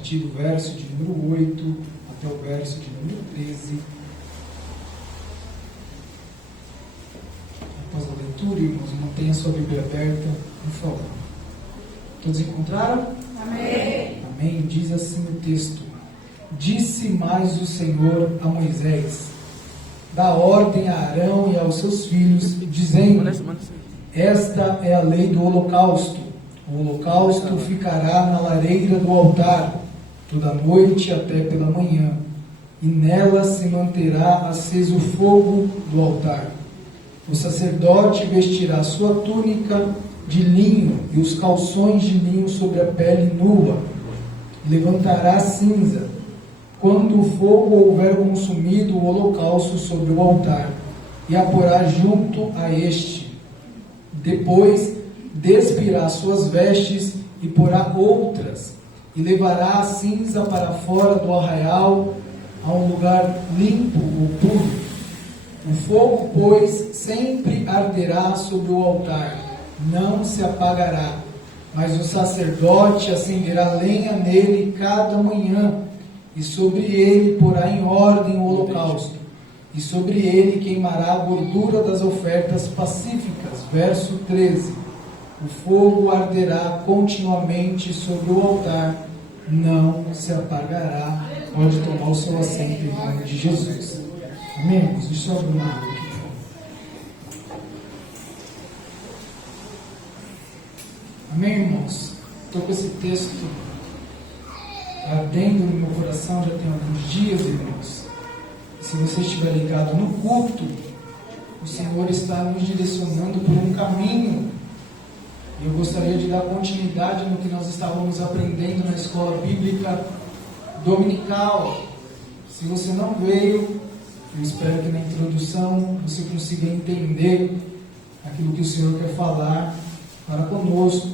partir do verso de número 8 até o verso de número 13. Após a leitura, irmãos, mantenha sua Bíblia aberta, por favor. Todos encontraram? Amém. Amém. Diz assim o texto: Disse mais o Senhor a Moisés: dá ordem a Arão e aos seus filhos, dizendo: esta é a lei do holocausto. O holocausto ficará na lareira do altar, toda noite até pela manhã, e nela se manterá aceso o fogo do altar. O sacerdote vestirá sua túnica de linho e os calções de linho sobre a pele nua. Levantará a cinza quando o fogo houver consumido o holocausto sobre o altar, e a porá junto a este. Depois despirá suas vestes e porá outras, e levará a cinza para fora do arraial, a um lugar limpo ou puro. O fogo, pois, sempre arderá sobre o altar, não se apagará, mas o sacerdote acenderá lenha nele cada manhã, e sobre ele porá em ordem o holocausto, e sobre ele queimará a gordura das ofertas pacíficas. Verso 13. O fogo arderá continuamente sobre o altar, não se apagará. Pode tomar o seu assento em nome de Jesus. Amém, irmãos? Deixa eu abrir uma Bíblia aqui. Amém, irmãos? Estou com esse texto ardendo no meu coração já tem alguns dias, irmãos. Se você estiver ligado no culto, o Senhor está nos direcionando por um caminho. E eu gostaria de dar continuidade no que nós estávamos aprendendo na escola bíblica dominical. Se você não veio, eu espero que na introdução você consiga entender aquilo que o Senhor quer falar para conosco.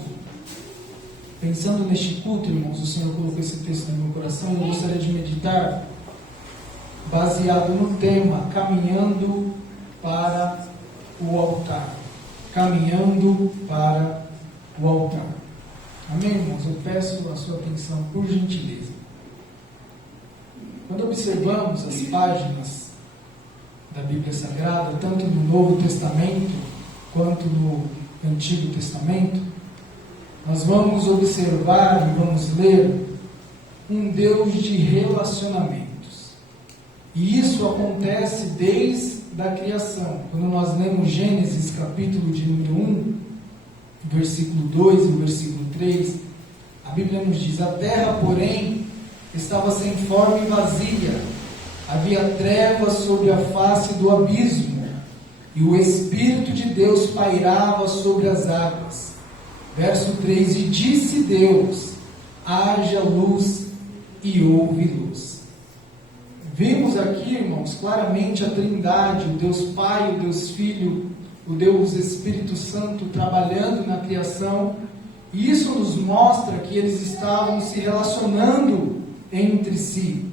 Pensando neste culto, irmãos, o Senhor colocou esse texto no meu coração e eu gostaria de meditar baseado no tema caminhando para o altar. Caminhando para o altar. Amém, irmãos? Eu peço a sua atenção, por gentileza. Quando observamos as páginas da Bíblia Sagrada, tanto no Novo Testamento quanto no Antigo Testamento, nós vamos observar e vamos ler um Deus de relacionamentos. E isso acontece desde a criação. Quando nós lemos Gênesis, capítulo de número 1, versículo 2 e o versículo 3, a Bíblia nos diz: a terra, porém, estava sem forma e vazia, havia trevas sobre a face do abismo, e o Espírito de Deus pairava sobre as águas. Verso 3: e disse Deus: haja luz, e houve luz. Vimos aqui, irmãos, claramente a Trindade, o Deus Pai, o Deus Filho, o Deus Espírito Santo trabalhando na criação, e isso nos mostra que eles estavam se relacionando entre si.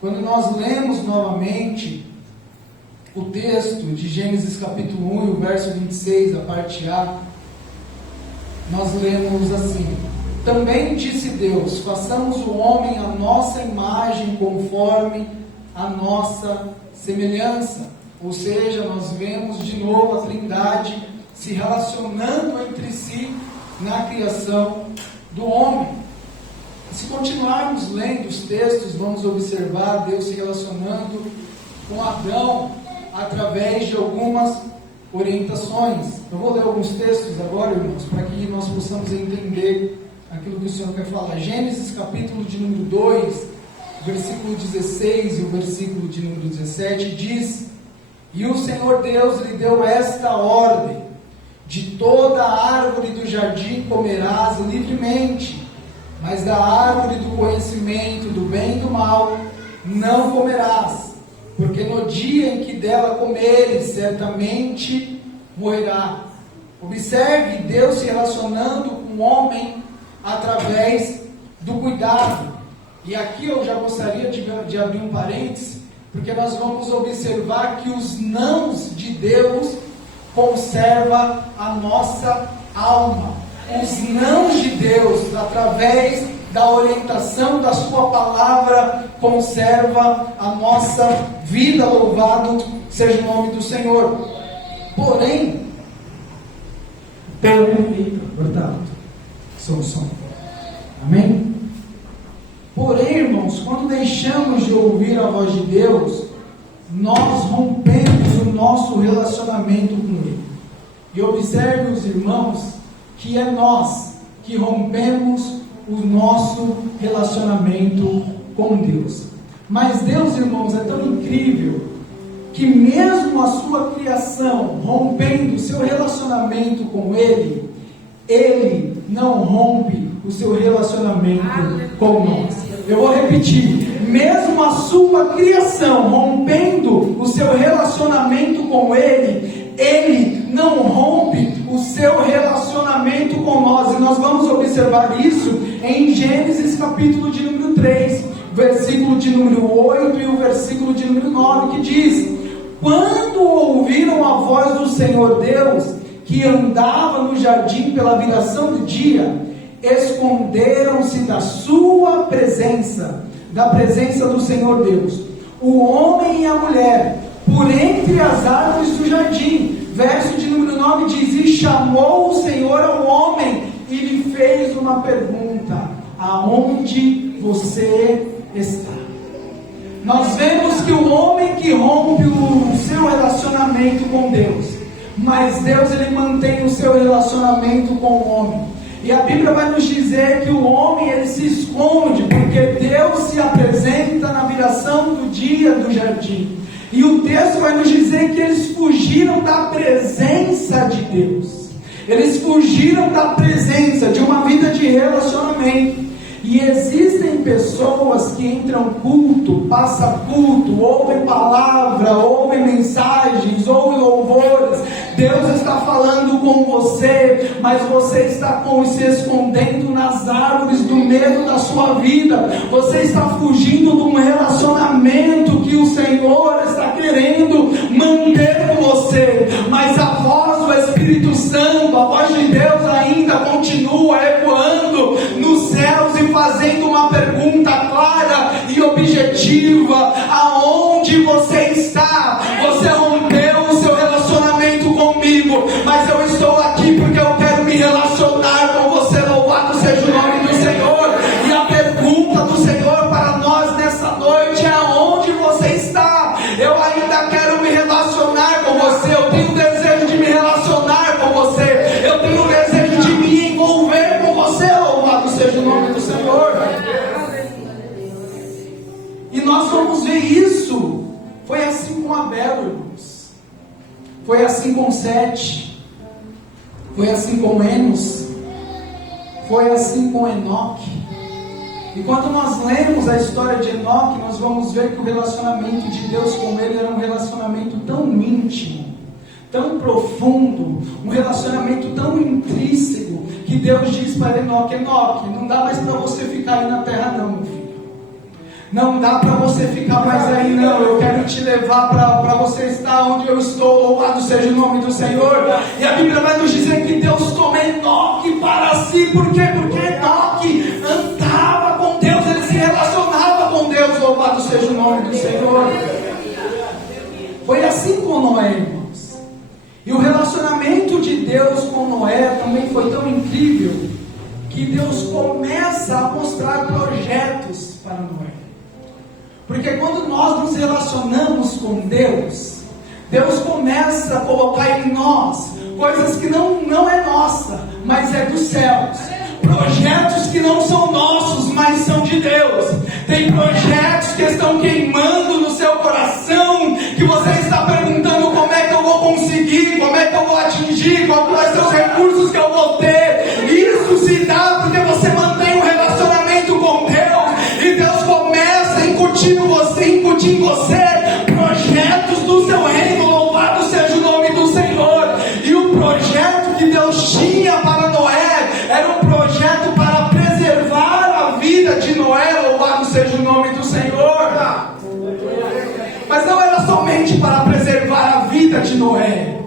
Quando nós lemos novamente o texto de Gênesis capítulo 1 e o verso 26, a parte A, nós lemos assim: também disse Deus: façamos o homem à nossa imagem, conforme a nossa semelhança. Ou seja, nós vemos de novo a Trindade se relacionando entre si na criação do homem. E se continuarmos lendo os textos, vamos observar Deus se relacionando com Adão através de algumas orientações. Eu vou ler alguns textos agora, irmãos, para que nós possamos entender aquilo que o Senhor quer falar. Gênesis capítulo de número 2, versículo 16 e o versículo de número 17 diz: e o Senhor Deus lhe deu esta ordem: de toda a árvore do jardim comerás livremente, mas da árvore do conhecimento do bem e do mal não comerás, porque no dia em que dela comeres, certamente morrerá. Observe Deus se relacionando com o homem através do cuidado. E aqui eu já gostaria de abrir um parêntese, porque nós vamos observar que os nãos de Deus conservam a nossa alma. Os nãos de Deus, através da orientação da sua palavra conserva a nossa vida. Louvado seja o nome do Senhor. Porém, portanto, solução. Amém? Porém, irmãos, quando deixamos de ouvir a voz de Deus, nós rompemos o nosso relacionamento com Ele. E observe, os irmãos, que é nós que rompemos o nosso relacionamento com Deus. Mas Deus, irmãos, é tão incrível que mesmo a sua criação rompendo o seu relacionamento com Ele, Ele não rompe o seu relacionamento com nós. Eu vou repetir: mesmo a sua criação rompendo o seu relacionamento com Ele, Ele não rompe o seu relacionamento com nós. E nós vamos observar isso em Gênesis capítulo de número 3, versículo de número 8 e o versículo de número 9, que diz: quando ouviram a voz do Senhor Deus, que andava no jardim pela viração do dia, esconderam-se da sua presença, da presença do Senhor Deus, o homem e a mulher, por entre as árvores do jardim. Verso de número 9 diz: e chamou o Senhor ao homem e lhe fez uma pergunta: aonde você está? Nós vemos que o homem que rompe o seu relacionamento com Deus, mas Deus, ele mantém o seu relacionamento com o homem. E a Bíblia vai nos dizer que o homem, ele se esconde, porque Deus se apresenta na viração do dia do jardim. E o texto vai nos dizer que eles fugiram da presença de Deus. Eles fugiram da presença de uma vida de relacionamento. E existem pessoas que entram culto, passam culto, ouvem palavra, ouvem mensagens, ouvem louvores. Deus está falando com você, mas você está se escondendo nas árvores do medo da sua vida. Você está fugindo de um relacionamento que o Senhor está querendo manter com você. Mas a voz do Espírito Santo, a voz de Deus ainda continua ecoando nos céus e fazendo uma pergunta clara e objetiva: aonde você está? Você rompeu o seu relacionamento comigo, mas eu estou aqui porque eu quero me relacionar com você. Louvado seja o nome do Senhor. E a pergunta do Senhor para nós nessa noite é: aonde você está? Eu ainda quero me relacionar com você. Eu tenho desejo de me relacionar com você. Eu tenho desejo de me envolver com você. Louvado seja o nome do Senhor. E nós vamos ver isso. Foi assim com Abel, irmãos. Foi assim com Sete. Foi assim com Enos. Foi assim com Enoque. E quando nós lemos a história de Enoque, nós vamos ver que o relacionamento de Deus com ele era um relacionamento tão íntimo, tão profundo, um relacionamento tão intrínseco, que Deus diz para Enoque: Enoque, não dá mais para você ficar aí na terra não, meu filho. Não dá para você ficar mais aí não. Eu quero te levar para você estar onde eu estou. Louvado seja o nome do Senhor. E a Bíblia vai nos dizer que Deus toma Enoque para si. Por quê? Porque Enoque andava com Deus, ele se relacionava com Deus. Louvado seja o nome do Senhor. Foi assim com Noé, irmãos. E o relacionamento de Deus com Noé também foi tão incrível, que Deus começa a mostrar projetos para Noé. Porque quando nós nos relacionamos com Deus, Deus começa a colocar em nós coisas que não é nossa, mas é dos céus. Projetos que não são nossos, mas são de Deus. Tem projetos que estão queimando no seu coração, que você está perguntando: como é que eu vou conseguir? Como é que eu vou atingir? Quais vão ser os recursos que eu vou ter? Isso se dá porque você mantém um relacionamento com Deus, e Deus começa a incutir em você projetos do seu reino. Louvado seja o nome do Senhor. E o projeto que Deus tinha para Noé era um projeto para preservar a vida de Noé. Louvado seja o nome do Senhor. Mas não era somente para preservar a vida de Noé,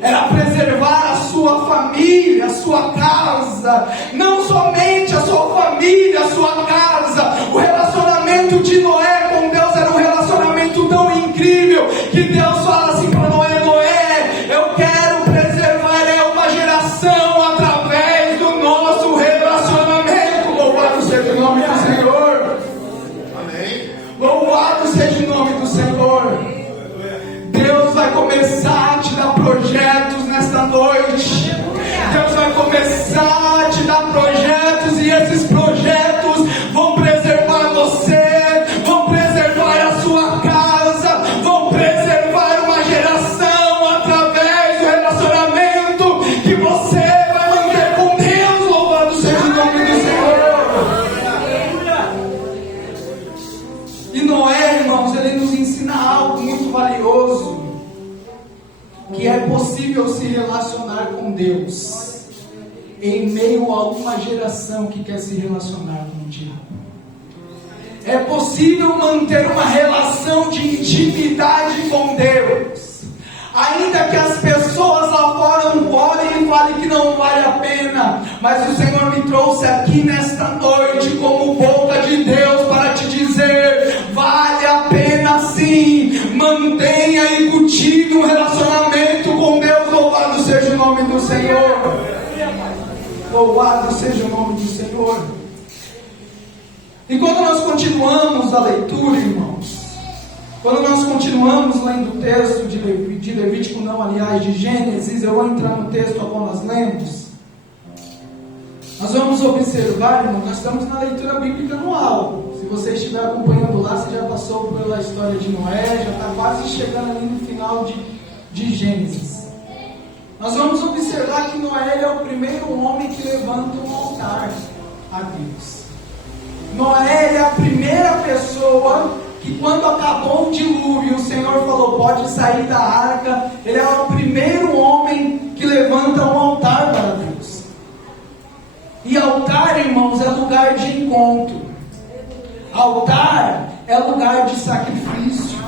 era preservar a sua família, a sua casa, não somente a sua família, a sua casa. O relacionamento de Noé com Deus era um relacionamento tão incrível que Deus fala assim para Noé: Noé, eu quero preservar uma geração através do nosso relacionamento. Louvado seja o nome do Senhor. Amém. Louvado seja o nome do Senhor. Deus vai começar a te dar projetos nesta noite. Deus vai começar a te dar projetos, e esses projetos vão preservar você, vão preservar a sua casa, vão preservar uma geração através do relacionamento que você vai manter com Deus. Louvado seja o nome do Senhor. E Noé, irmãos, ele nos ensina algo muito valioso, que é possível se relacionar com Deus em meio a uma geração que quer se relacionar com o diabo. É possível manter uma relação de intimidade com Deus, ainda que as pessoas lá fora não podem e falem que não vale a pena, mas o Senhor me trouxe aqui nesta noite como boca de Deus para te dizer: vale a pena sim. Mantenha e cultive um relacionamento com Deus. Louvado seja o nome do Senhor. Louvado seja o nome do Senhor. E quando nós continuamos a leitura, irmãos, quando nós continuamos lendo o texto de Levítico, não, aliás, de Gênesis, eu vou entrar no texto ao qual nós lemos. Nós vamos observar, irmão, nós estamos na leitura bíblica anual. Se você estiver acompanhando lá, você já passou pela história de Noé, já está quase chegando ali no final de Gênesis. Nós vamos observar que Noé é o primeiro homem que levanta um altar a Deus. Noé é a primeira pessoa que, quando acabou o dilúvio, o Senhor falou: pode sair da arca. Ele é o primeiro homem que levanta um altar para Deus. E altar, irmãos, é lugar de encontro. Altar é lugar de sacrifício.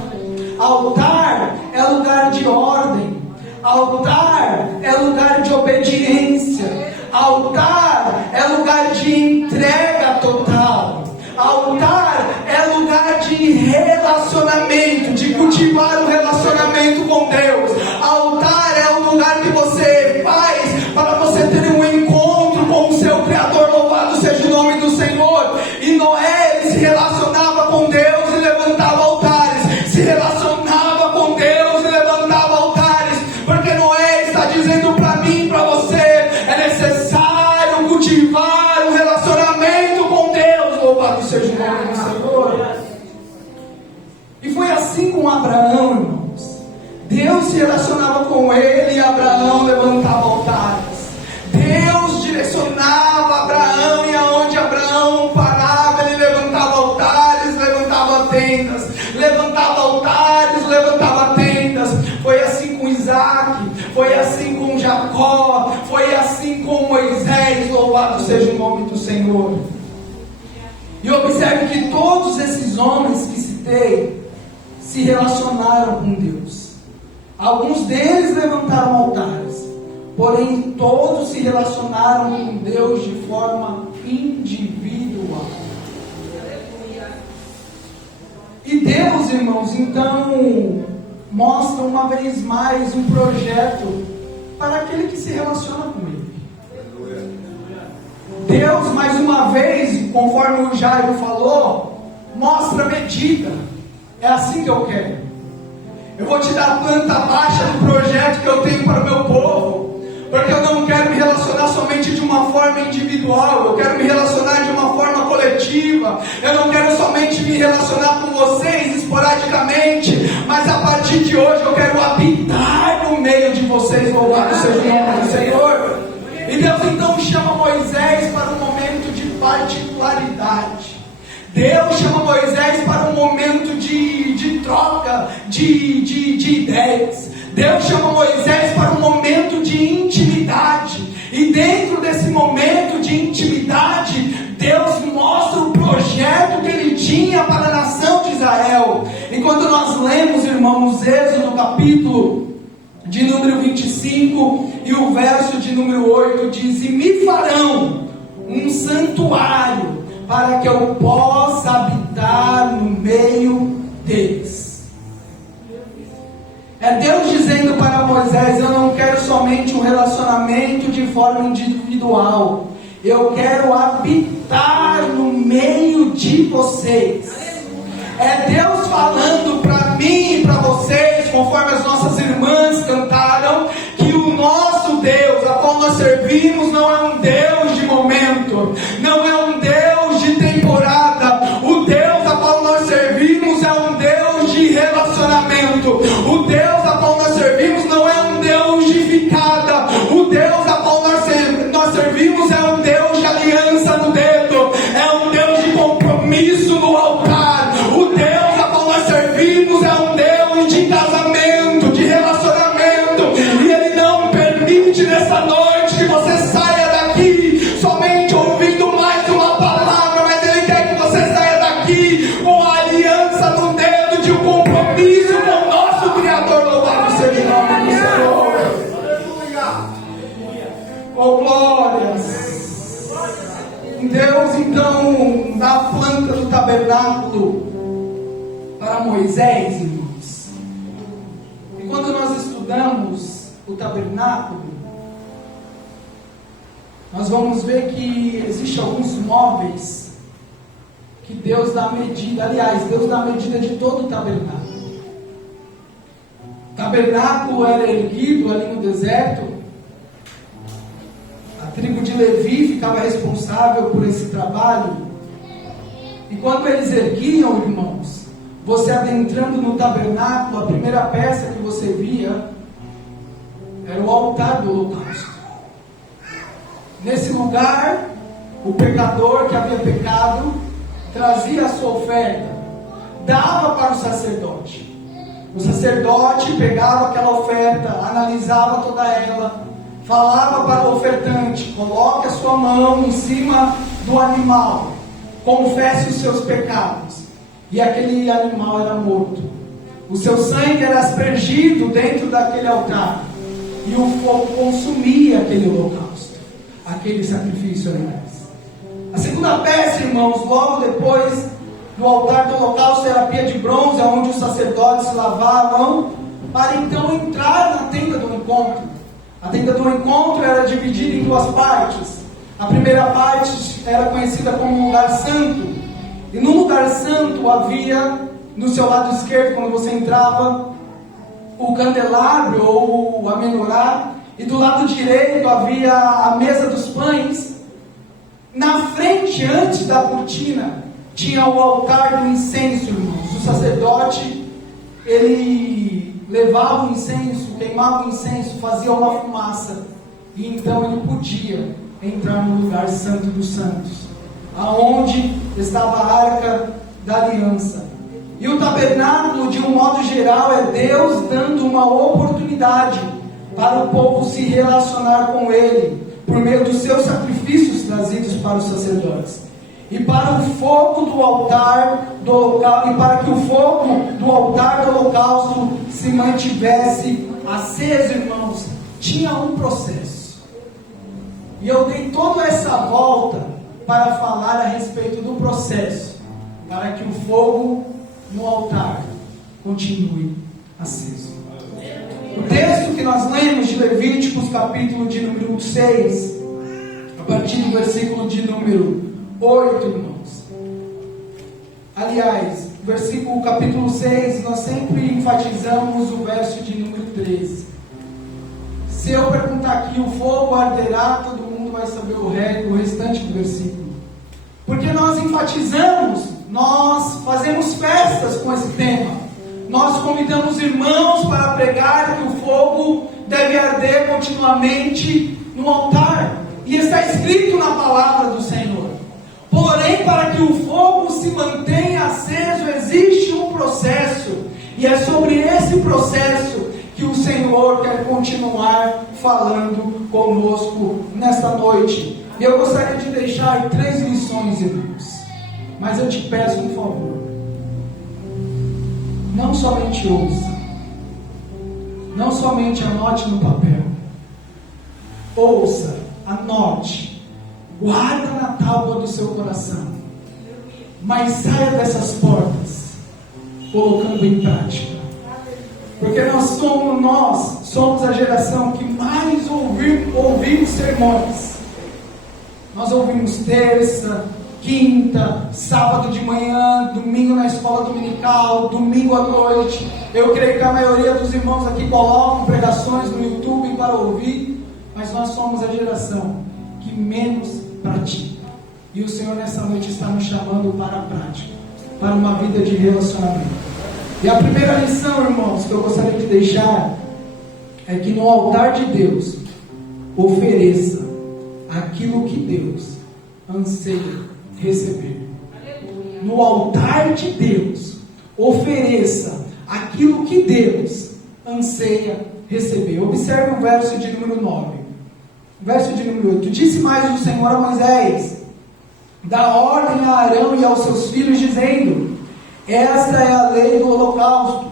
Altar é lugar de ordem. Altar é lugar de obediência. Altar é lugar de entrega total. Altar é lugar de relacionamento, de cultivar um relacionamento com Deus. Altar é o lugar que você faz para você ter um encontro com o seu Criador. Louvado seja o nome do Senhor. E Noé, ele se relacionava com Deus e levantava altares. Se relacionava com Deus e levantava altares. Porque Noé está dizendo para mim e para você: é necessário cultivar um relacionamento com Deus. Louvado seja o nome do Senhor. E foi assim com Abraão, irmãos. Deus se relacionava com ele e Abraão levantava altares. Deus direcionava Abraão, e aonde Abraão parava, ele levantava altares, levantava tendas. Levantava altares, levantava tendas. Foi assim com Isaac, foi assim com Jacó, foi assim com Moisés. Louvado seja o nome do Senhor. E observe que todos esses homens que citei se relacionaram com Deus. Alguns deles levantaram altares, porém todos se relacionaram com Deus de forma individual. E Deus, irmãos, então mostra uma vez mais um projeto para aquele que se relaciona com Ele. Deus, mais uma vez, conforme o Jairo falou, mostra a medida. É assim que eu quero. Eu vou te dar a planta baixa do projeto que eu tenho para o meu povo, porque eu não quero me relacionar somente de uma forma individual, eu quero me relacionar de uma forma coletiva. Eu não quero somente me relacionar com vocês esporadicamente, mas a partir de hoje eu quero habitar no meio de vocês. Louvado seja o nome do Senhor. E Deus então chama Moisés para um momento de particularidade. Deus chama Moisés para um momento de troca de ideias. Deus chama Moisés para um momento de intimidade. E dentro desse momento de intimidade, Deus mostra o projeto que Ele tinha para a nação de Israel. E quando nós lemos, irmãos, Êxodo capítulo de número 25, e o verso de número 8 diz: e me farão um santuário, para que eu possa habitar no meio deles. É Deus dizendo para Moisés: eu não quero somente um relacionamento de forma individual, eu quero habitar no meio de vocês. É Deus falando para mim e para vocês, conforme as nossas irmãs cantaram, que o nosso Deus, a qual nós servimos, não é um Deus de momento, não é um Deus de temporada. O Deus a qual nós servimos é um Deus de relacionamento. O Deus a qual nós servimos não é um Deus de ficada. O Deus a qual nós servimos é um Deus de aliança no dedo, é um Deus de compromisso no altar. O Deus a qual nós servimos é um Deus de casamento, de relacionamento. E Ele não permite nessa noite que você saia daqui somente ouvindo mais uma palavra, mas Ele quer que você saia daqui com a aliança no dedo, de um compromisso com o nosso Criador. Louvado seja o nome do Senhor. Oh, glórias. Deus então dá a planta do tabernáculo para Moisés, irmãos. E quando nós estudamos o tabernáculo, nós vamos ver que existem alguns móveis que Deus dá medida. Aliás, Deus dá medida de todo o tabernáculo. O tabernáculo era erguido ali no deserto. A tribo de Levi ficava responsável por esse trabalho. E quando eles erguiam, irmãos, você adentrando no tabernáculo, a primeira peça que você via era o altar do holocausto. Nesse lugar, o pecador que havia pecado trazia a sua oferta, dava para o sacerdote. O sacerdote pegava aquela oferta, analisava toda ela, falava para o ofertante: coloque a sua mão em cima do animal, confesse os seus pecados. E aquele animal era morto. O seu sangue era aspergido dentro daquele altar, e o fogo consumia aquele holocausto, aquele sacrifício, aliás. A segunda peça, irmãos, logo depois do altar do holocausto, era a pia de bronze, onde os sacerdotes se lavavam, para então entrar na tenda do encontro. A tenda do encontro era dividida em duas partes. A primeira parte era conhecida como lugar santo. E no lugar santo havia, no seu lado esquerdo, quando você entrava, o candelabro ou a menorá. E do lado direito havia a mesa dos pães. Na frente, antes da cortina, tinha o altar do incenso, irmãos. O sacerdote, ele levava o incenso, queimava o incenso, fazia uma fumaça, e então ele podia entrar no lugar santo dos santos, aonde estava a arca da aliança. E o tabernáculo, de um modo geral, é Deus dando uma oportunidade para o povo se relacionar com Ele, por meio dos seus sacrifícios trazidos para os sacerdotes. E para o fogo do altar do holocausto, e para que o fogo do altar do holocausto se mantivesse aceso, irmãos, tinha um processo. E eu dei toda essa volta para falar a respeito do processo, para que o fogo no altar continue aceso. O texto que nós lemos de Levíticos, capítulo de número 6, a partir do versículo de número 8, irmãos. Aliás, capítulo 6, nós sempre enfatizamos o verso de número 13. Se eu perguntar aqui, o fogo arderá, todo mundo vai saber o restante do versículo. Porque nós enfatizamos, nós fazemos festas com esse tema. Nós convidamos irmãos para pregar que o fogo deve arder continuamente no altar. E está escrito na palavra do Senhor. Porém, para que o fogo se mantenha aceso, existe um processo. E é sobre esse processo que o Senhor quer continuar falando conosco nesta noite. E eu gostaria de deixar 3 lições, irmãos. Mas eu te peço um favor. Não somente ouça. não somente anote no papel, ouça, anote, guarda na tábua do seu coração, mas saia dessas portas colocando em prática, porque nós somos a geração que mais ouvimos sermões. Nós ouvimos terça, quinta, sábado de manhã, domingo na escola dominical, domingo à noite. Eu creio que a maioria dos irmãos aqui colocam pregações no YouTube para ouvir, mas nós somos a geração que menos pratica. E o Senhor nessa noite está nos chamando para a prática, para uma vida de relacionamento. E a primeira lição, irmãos, que eu gostaria de deixar é que no altar de Deus ofereça aquilo que Deus anseia receber. No altar de Deus ofereça aquilo que Deus anseia receber. Observe o verso de número 9. Verso de número 8. Disse mais o Senhor a Moisés: dá ordem a Arão e aos seus filhos, dizendo: esta é a lei do holocausto.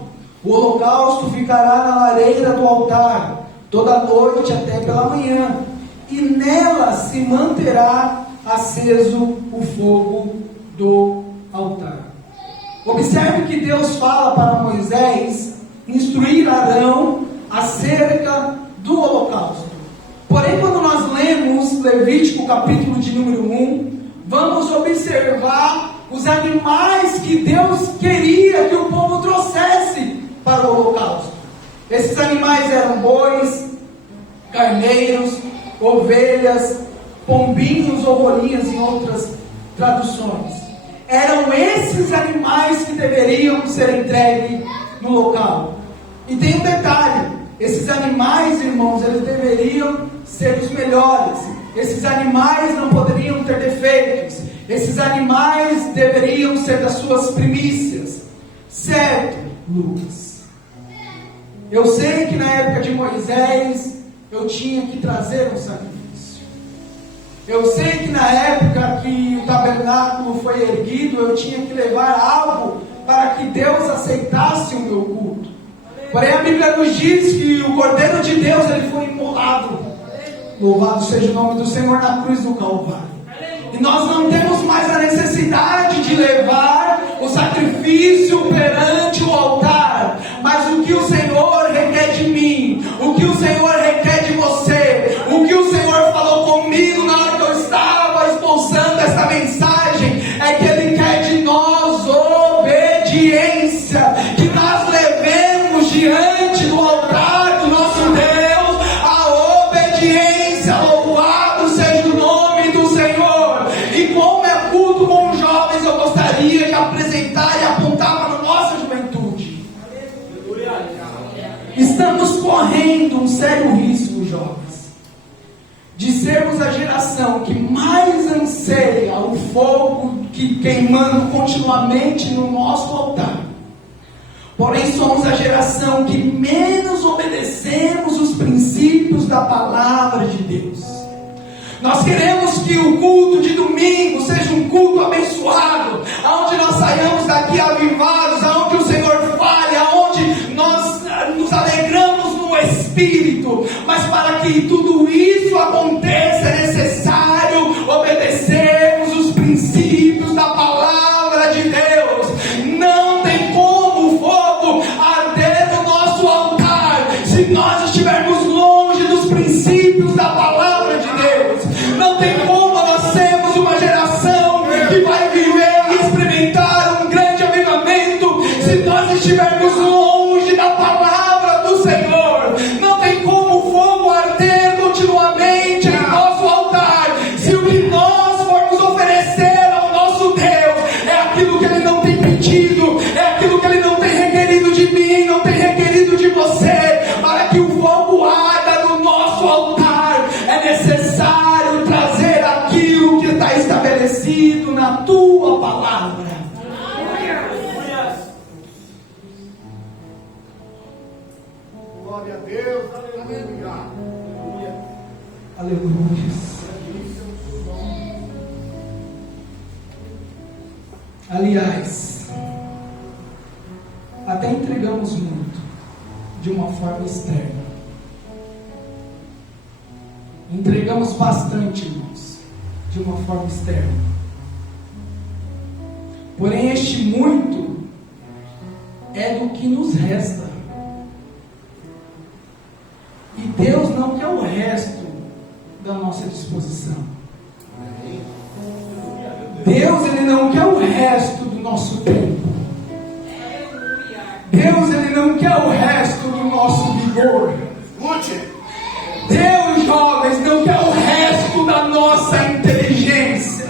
O holocausto ficará na lareira do altar toda noite até pela manhã, e nela se manterá aceso o fogo do altar. Observe que Deus fala para Moisés instruir Arão acerca do holocausto. Porém, quando nós lemos Levítico capítulo de número 1, vamos observar os animais que Deus queria que o povo trouxesse para o holocausto. Esses animais eram bois, carneiros, ovelhas, pombinhos ou rolinhas em outras traduções. Eram esses animais que deveriam ser entregues no local. E tem um detalhe: esses animais, irmãos, eles deveriam ser os melhores. Esses animais não poderiam ter defeitos. Esses animais deveriam ser das suas primícias. Certo, Lucas? Eu sei que na época de Moisés eu tinha que trazer um sacrifício. Eu sei que na época que o tabernáculo foi erguido, eu tinha que levar algo para que Deus aceitasse o meu culto. Porém a Bíblia nos diz que o Cordeiro de Deus ele foi imolado. Louvado seja o nome do Senhor, na cruz do Calvário. E nós não temos mais a necessidade de levar o sacrifício perante o altar. Mas o que o Senhor requer de mim, o que o Senhor requer de você, o que o Senhor falou comigo na hora que eu estava expulsando essa mensagem, é que Ele quer de nós obediência, que nós levemos diante do altar do nosso Deus a obediência. Louvado seja o nome do Senhor. E como é culto com os jovens, eu gostaria de apresentar e apontar para a nossa juventude. Estamos correndo um sério risco, jovens, de sermos a geração que mais anseia o fogo que queimando continuamente no nosso altar. Porém, somos a geração que menos obedecemos os princípios da palavra de Deus. Nós queremos que o culto de domingo seja um culto abençoado, onde nós saiamos daqui avivados, onde o Senhor fale, onde nós nos alegramos no Espírito. Mas para que tudo isso aconteça, é necessário obedecermos os princípios da palavra de Deus. Não tem como o fogo arder no nosso altar se nós estivermos longe dos princípios da palavra de Deus. Não tem como nós sermos uma geração que vai viver e experimentar um grande avivamento se nós estivermos longe da palavra do Senhor. Não tem como o fogo arder continuamente em nosso altar se o que nós formos oferecer ao nosso Deus é aquilo que Ele não tem pedido, é aquilo que Ele não tem requerido de mim, não tem requerido de você. Para que o fogo arda no nosso altar, é necessário trazer aquilo que está estabelecido na tua palavra. Glória a Deus, aleluia. Aleluia. Aliás, até entregamos muito, de uma forma externa. Entregamos bastante, irmãos, de uma forma externa. Porém, este muito é do que nos resta. E Deus não quer o resto da nossa disposição. Deus, Ele não quer o resto do nosso tempo. Deus, Ele não quer o resto do nosso vigor. Deus, jovens, não quer o resto da nossa inteligência.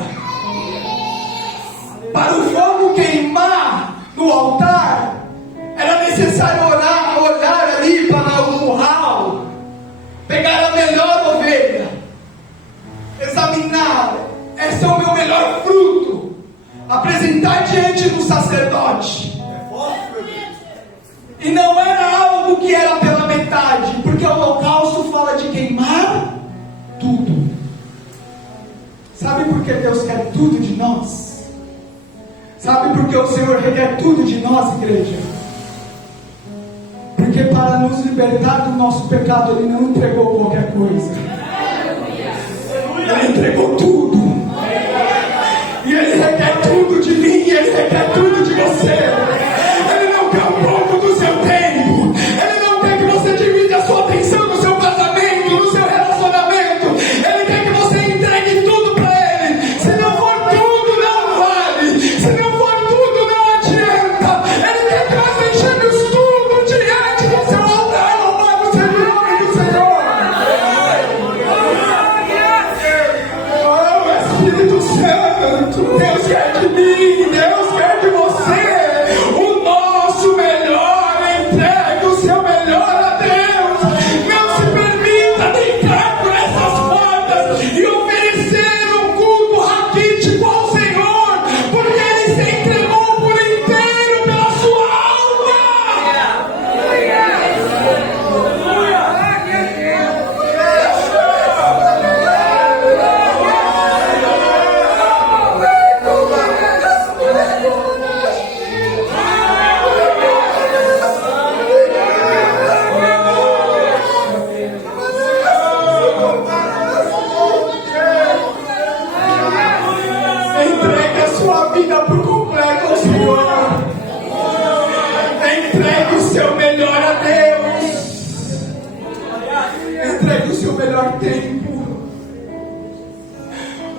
Para o fogo queimar no altar, era necessário olhar ali para o curral, pegar a melhor ovelha, examinar, esse é o meu melhor fruto, apresentar diante do sacerdote. E não era algo que era pela metade, porque o holocausto fala de queimar tudo. Sabe por que Deus quer tudo de nós? Sabe por que o Senhor requer tudo de nós, igreja? Porque para nos libertar do nosso pecado, Ele não entregou qualquer coisa. Ele entregou tudo. E Ele requer tudo de mim, e Ele requer tudo de você. Ele não quer um pouco do seu tempo. Ele não quer que você divida a sua atenção no seu casamento, no seu relacionamento. Ele quer que você entregue tudo para Ele. Se não for tudo, não vale. Se não for tudo, não adianta. Ele quer que nós deixemos tudo diante do seu altar. Louvado seja o nome do Senhor. Oh, Espírito Santo, Deus quer de mim, Deus quer de você o nosso melhor. Entregue o seu melhor a Deus. Não se permita entrar por essas portas e oferecer um culto raquítico ao Senhor, porque Ele se entregou por inteiro pela sua alma. Entregue a sua vida por completo ao Senhor. Entregue o seu melhor a Deus. Entregue o seu melhor tempo.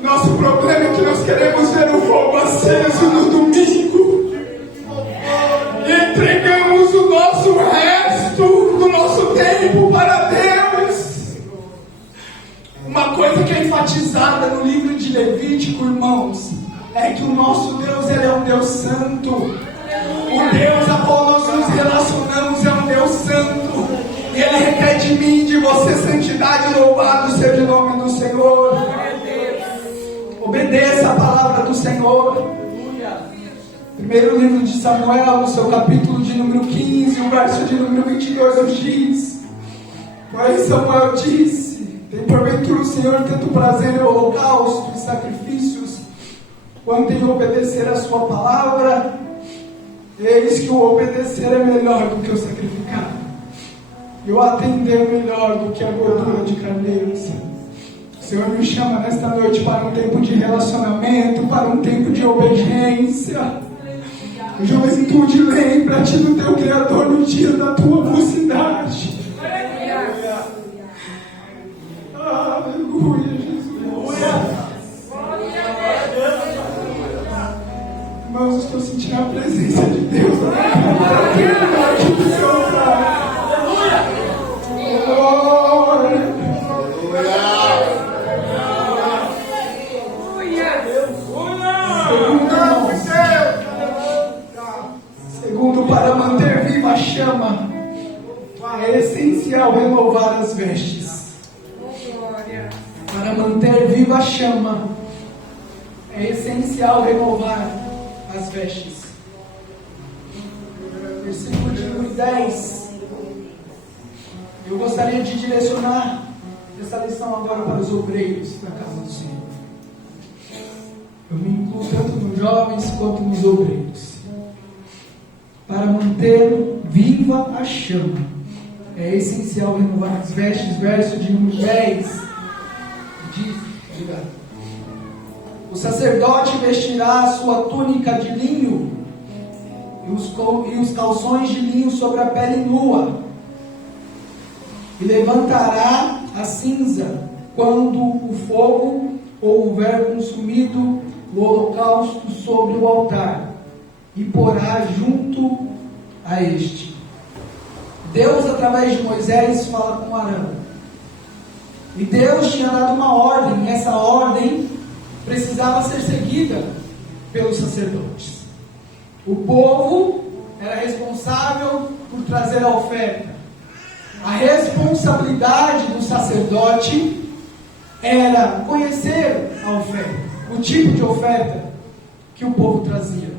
Nosso problema é que nós queremos ver o fogo aceso no domingo e entregamos o nosso resto do nosso tempo para Deus. Uma coisa que é enfatizada no livro de Levítico, irmãos, é que o nosso Deus, Ele é um Deus santo. O Deus a qual nós nos relacionamos é um Deus santo. E Ele requer de mim, de você, santidade. Louvado seja o nome do Senhor. Obedeça a palavra do Senhor. Primeiro livro de Samuel, no seu capítulo de número 15, o verso de número 22, nos diz: Mas Samuel disse: Tem porventura o Senhor tanto prazer em holocausto e sacrifícios, quanto em obedecer a sua palavra? Eis que o obedecer é melhor do que o sacrificar, e o atender é melhor do que a gordura de carneiros. O Senhor me chama nesta noite para um tempo de relacionamento, para um tempo de obediência. Juventude, lembra-te do teu Criador no dia da tua mocidade. Aleluia, Jesus. Irmãos, estou sentindo a presença de Deus na eternidade do seu altar. Segundo, para manter viva a chama, é essencial renovar as vestes. Para manter viva a chama, é essencial renovar as vestes. Versículo de número 10. Eu gostaria de direcionar essa lição agora para os obreiros da casa do Senhor. Eu me incluo tanto nos jovens quanto nos obreiros. Para manter viva a chama, é essencial renovar as vestes. Verso de número 10 diz: o sacerdote vestirá a sua túnica de linho e os calções de linho sobre a pele nua, e levantará a cinza quando o fogo houver consumido o holocausto sobre o altar, e porá junto a este. Deus, através de Moisés, fala com Arão. E Deus tinha dado uma ordem, e essa ordem precisava ser seguida pelos sacerdotes. O povo era responsável por trazer a oferta. A responsabilidade do sacerdote era conhecer a oferta, o tipo de oferta que o povo trazia.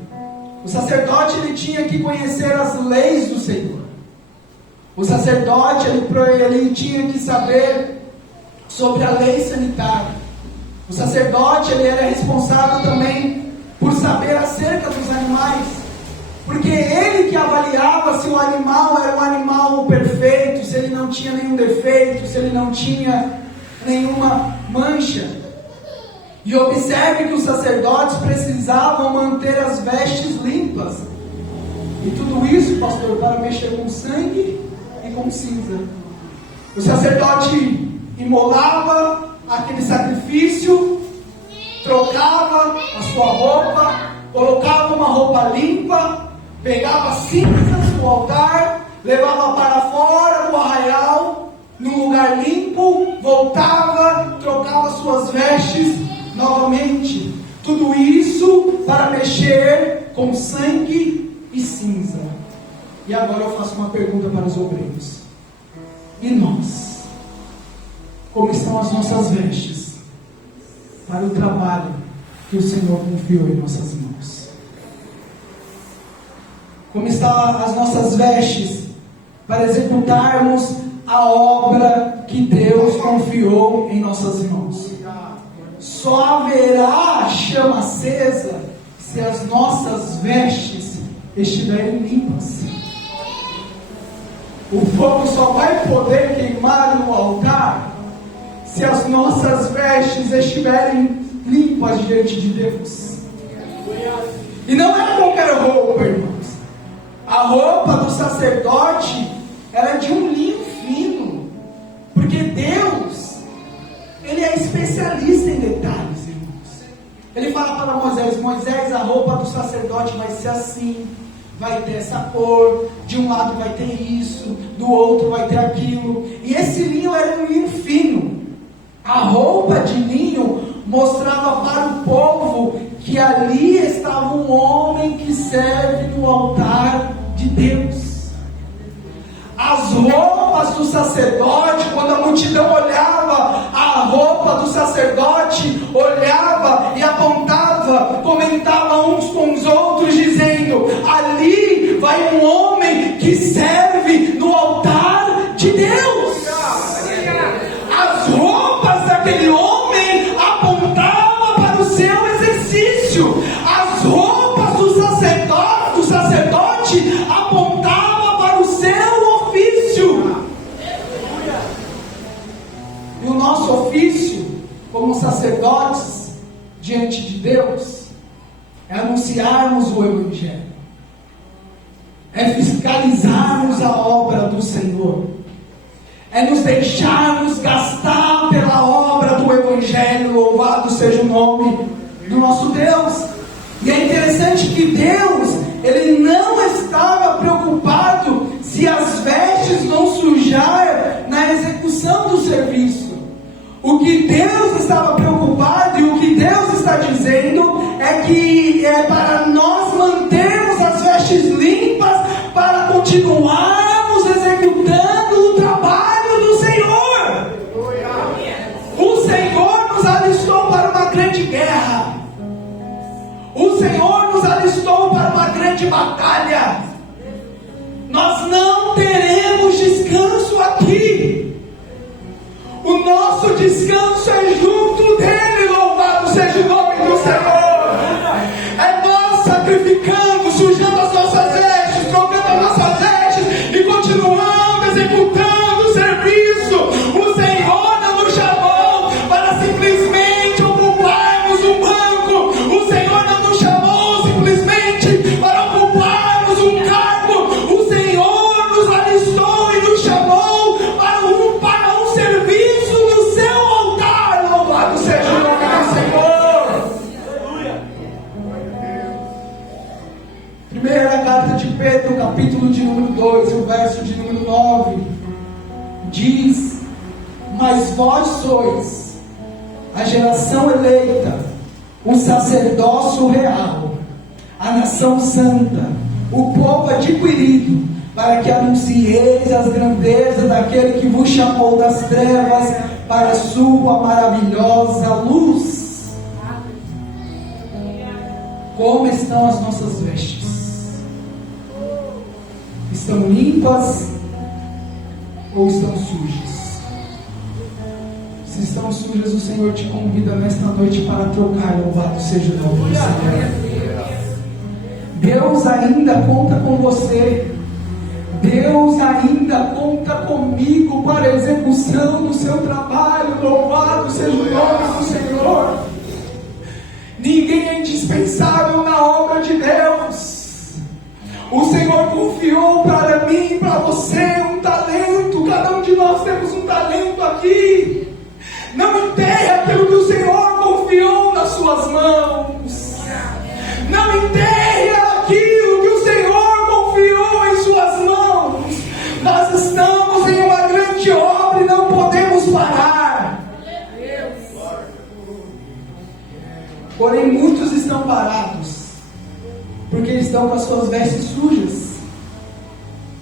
O sacerdote ele tinha que conhecer as leis do Senhor. O sacerdote ele tinha que saber sobre a lei sanitária. O sacerdote ele era responsável também por saber acerca dos animais, porque ele que avaliava se o animal era um animal perfeito, se ele não tinha nenhum defeito, se ele não tinha nenhuma mancha. E observe que os sacerdotes precisavam manter as vestes limpas. E tudo isso, pastor, para mexer com sangue e com cinza. O sacerdote imolava aquele sacrifício, trocava a sua roupa, colocava uma roupa limpa, pegava cinzas do altar, levava para fora do arraial, num lugar limpo, voltava, trocava suas vestes novamente. Tudo isso para mexer com sangue e cinza. E agora eu faço uma pergunta para os obreiros: e nós? Como estão as nossas vestes para o trabalho que o Senhor confiou em nossas mãos? Como estão as nossas vestes para executarmos a obra que Deus confiou em nossas mãos? Só haverá chama acesa se as nossas vestes estiverem limpas. O fogo só vai poder queimar no altar se as nossas vestes estiverem limpas diante de Deus. E não é qualquer roupa, irmãos. A roupa do sacerdote era de um linho fino, porque Deus, Ele é especialista em detalhes, irmãos. Ele fala para Moisés: Moisés, a roupa do sacerdote vai ser assim, vai ter essa cor, de um lado vai ter isso, do outro vai ter aquilo. E esse linho era um linho fino. A roupa de linho mostrava para o povo que ali estava um homem que serve no altar de Deus. As roupas do sacerdote, quando a multidão olhava a roupa do sacerdote, olhava e apontava, comentava uns com os outros, dizendo: ali vai um homem que serve no altar de Deus. As roupas daquele homem apontavam para o seu exercício. As roupas do sacerdote apontavam para o seu ofício. E o nosso ofício, como sacerdotes diante de Deus, é anunciarmos o Evangelho, é fiscalizarmos a obra do Senhor, é nos deixarmos gastar pela obra do Evangelho. Louvado seja o nome do nosso Deus. E é interessante que Deus, Ele não estava preocupado se as vestes vão sujar na execução do serviço. O que Deus estava preocupado e o que Deus está dizendo é que é para nós mantermos as vestes limpas, para continuarmos executando o trabalho do Senhor. O Senhor nos alistou para uma grande guerra. O Senhor nos alistou para uma grande batalha. Nós não teremos descanso aqui. O nosso descanso é junto dele. Louvado seja o nome do Senhor. É nós sacrificando, sujando as nossas vestes, trocando as nossas vestes e continuando executando Primeira carta de Pedro, capítulo de número 2, o verso de número 9, diz: mas vós sois a geração eleita, o sacerdócio real, a nação santa, o povo adquirido, para que anuncieis as grandezas daquele que vos chamou das trevas para a sua maravilhosa luz. Como estão as nossas vestes? Estão limpas ou estão sujas? Se estão sujas, o Senhor te convida nesta noite para trocar. Louvado seja o nome do Senhor. Deus ainda conta com você. Deus ainda conta comigo para a execução do seu trabalho. Louvado seja o nome do Senhor. Ninguém é indispensável na obra de Deus. O Senhor confiou para mim e para você um talento. Cada um de nós temos um talento aqui. Não enterre aquilo que o Senhor confiou nas suas mãos. Não enterre aquilo que o Senhor confiou em suas mãos. Nós estamos em uma grande obra e não podemos parar. Porém, muitos estão parados porque estão com as suas vestes sujas.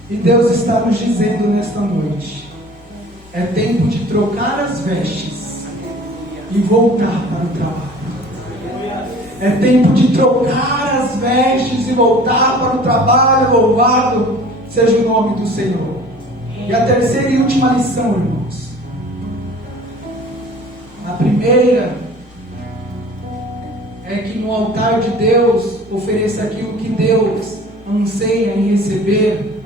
E Deus está nos dizendo nesta noite: é tempo de trocar as vestes e voltar para o trabalho. É tempo de trocar as vestes e voltar para o trabalho. Louvado seja o nome do Senhor. E a terceira e última lição, irmãos. A primeira é que no altar de Deus ofereça aquilo que Deus anseia em receber.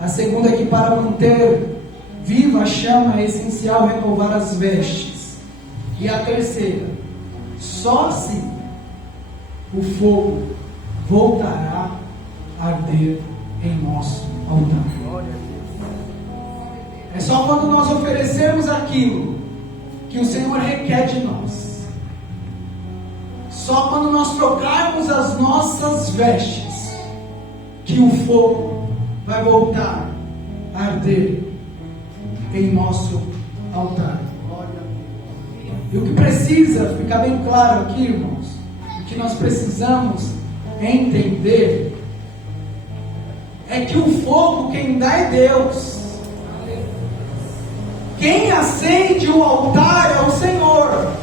A segunda é que para manter viva a chama é essencial renovar as vestes. E a terceira, só assim o fogo voltará a arder em nosso altar. É só quando nós oferecermos aquilo que o Senhor requer de nós. Só quando nós trocarmos as nossas vestes que o fogo vai voltar a arder em nosso altar. E o que precisa ficar bem claro aqui, irmãos, o que nós precisamos entender é que o fogo quem dá é Deus. Quem acende o altar é o Senhor.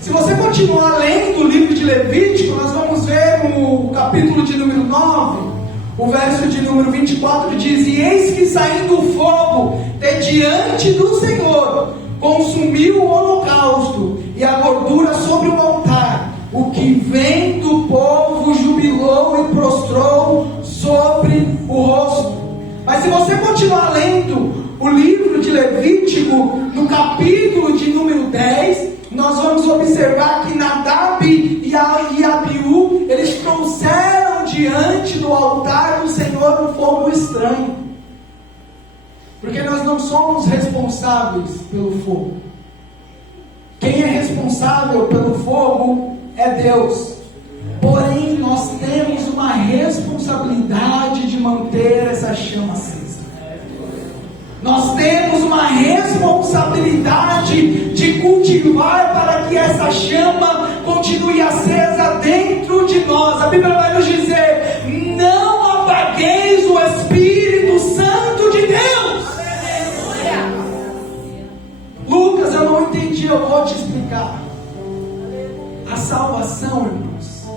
Se você continuar lendo o livro de Levítico, nós vamos ver no capítulo de número 9, o verso de número 24 diz: e eis que saindo o fogo de diante do Senhor, consumiu o holocausto e a gordura sobre o altar. O que vem do povo jubilou e prostrou sobre o rosto. Mas se você continuar lendo o livro de Levítico, no capítulo de número 10, nós vamos observar que Nadab e Abiú, eles trouxeram diante do altar do Senhor um fogo estranho. Porque nós não somos responsáveis pelo fogo. Quem é responsável pelo fogo é Deus. Porém, nós temos uma responsabilidade de manter essa chama acesa. Nós temos uma responsabilidade de cultivar para que essa chama continue acesa dentro de nós. A Bíblia vai nos dizer: não apagueis o Espírito Santo de Deus. Lucas, eu não entendi, eu vou te explicar. A salvação, irmãos,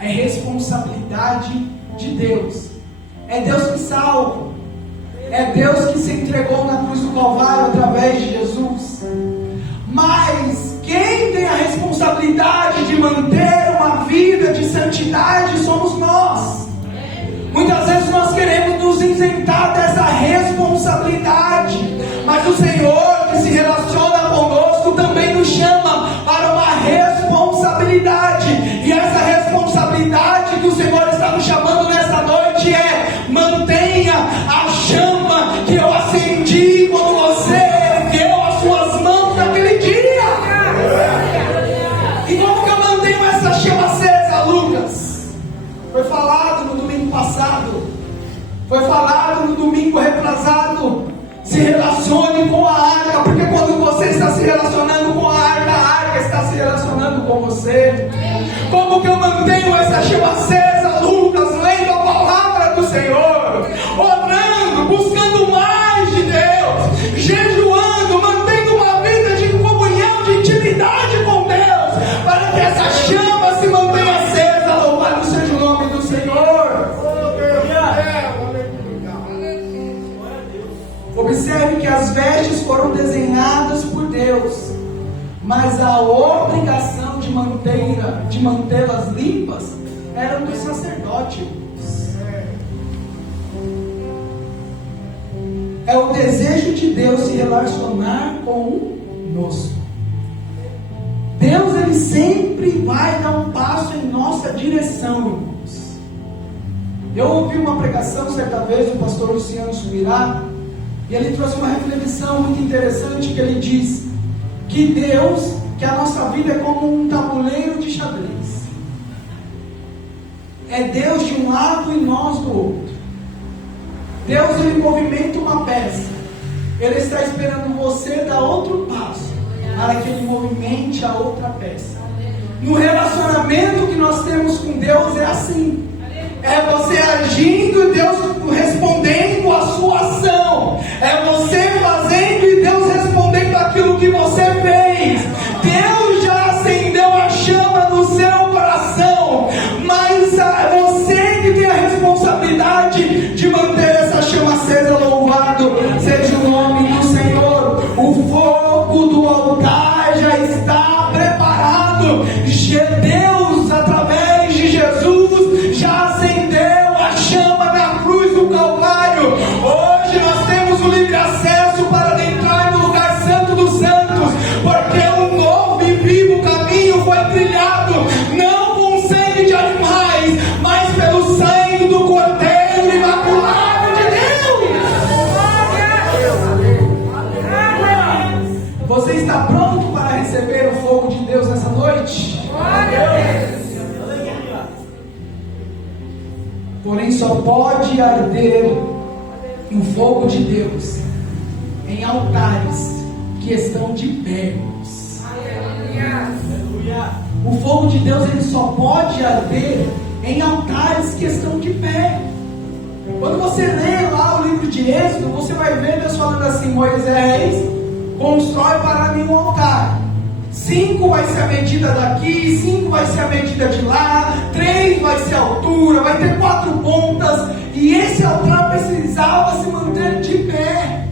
é responsabilidade de Deus. É Deus que salva. É Deus que se entregou na cruz do Calvário através de Jesus. Mas quem tem a responsabilidade de manter uma vida de santidade somos nós. Muitas vezes nós queremos nos isentar dessa responsabilidade, mas o Senhor que se relaciona conosco também nos chama para uma responsabilidade. E essa responsabilidade que o Senhor está nos chamando nesta noite é: mantenha a chama que eu acendi quando você ergueu as suas mãos naquele dia. E como que eu mantenho essa chama acesa, Lucas? Foi falado no passado. Foi falado no domingo retrasado. Se relacione com a arca, porque quando você está se relacionando com a arca está se relacionando com você. Como que eu mantenho essa chama acesa, Lucas, lendo a palavra do Senhor, orando, buscando mais de Deus, jejuando, mantendo uma vida de comunhão, de intimidade com Deus, para que essa chama se mantenha acesa. Louvado seja o nome do Senhor. Observe que as vestes foram desenhadas por Deus, mas a obrigação de mantê-las limpas era do sacerdote. É o desejo de Deus se relacionar conosco. Deus, ele sempre vai dar um passo em nossa direção, irmãos. Eu ouvi uma pregação certa vez do pastor Luciano Subirá, e ele trouxe uma reflexão muito interessante, que ele diz que a nossa vida é como um tabuleiro de xadrez. É Deus de um lado e nós do outro. Deus, ele movimenta uma peça. Ele está esperando você dar outro passo para que ele movimente a outra peça. No relacionamento que nós temos com Deus é assim. É você agindo e Deus respondendo a sua ação. É você fazendo e Deus respondendo aquilo que você fez. Deus já acendeu a chama no seu coração, mas é você que tem a responsabilidade de manter essa chama acesa. Louvado seja o nome do Senhor. O fogo do altar já está preparado. Deus, através de Jesus, já acendeu a chama na cruz do Calvário. Hoje nós temos o livre acesso para entrar no lugar santo dos santos, porque um novo e vivo caminho foi trilhado, não com sangue de animais, mas pelo sangue do Cordeiro Imaculado de Deus. Você está pronto para receber o fogo de Deus nessa noite? Porém, só pode arder o fogo de Deus em altares que estão de pé. O fogo de Deus, ele só pode arder em altares que estão de pé. Quando você lê lá o livro de Êxodo, você vai ver Deus falando assim: Moisés, constrói para mim um altar. 5 vai ser a medida daqui, 5 vai ser a medida de lá, 3 vai ser a altura, vai ter 4 pontas, e esse altar precisava se manter de pé.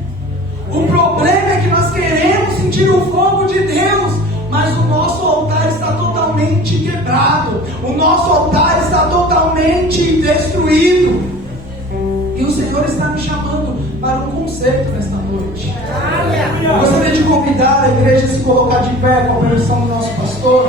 O problema é que nós queremos sentir o fogo de Deus, mas o nosso altar está totalmente quebrado, o nosso altar está totalmente destruído, e o Senhor está me chamando para um concerto nesta noite. Eu gostaria de convidar a igreja a se colocar de pé com a permissão do nosso pastor.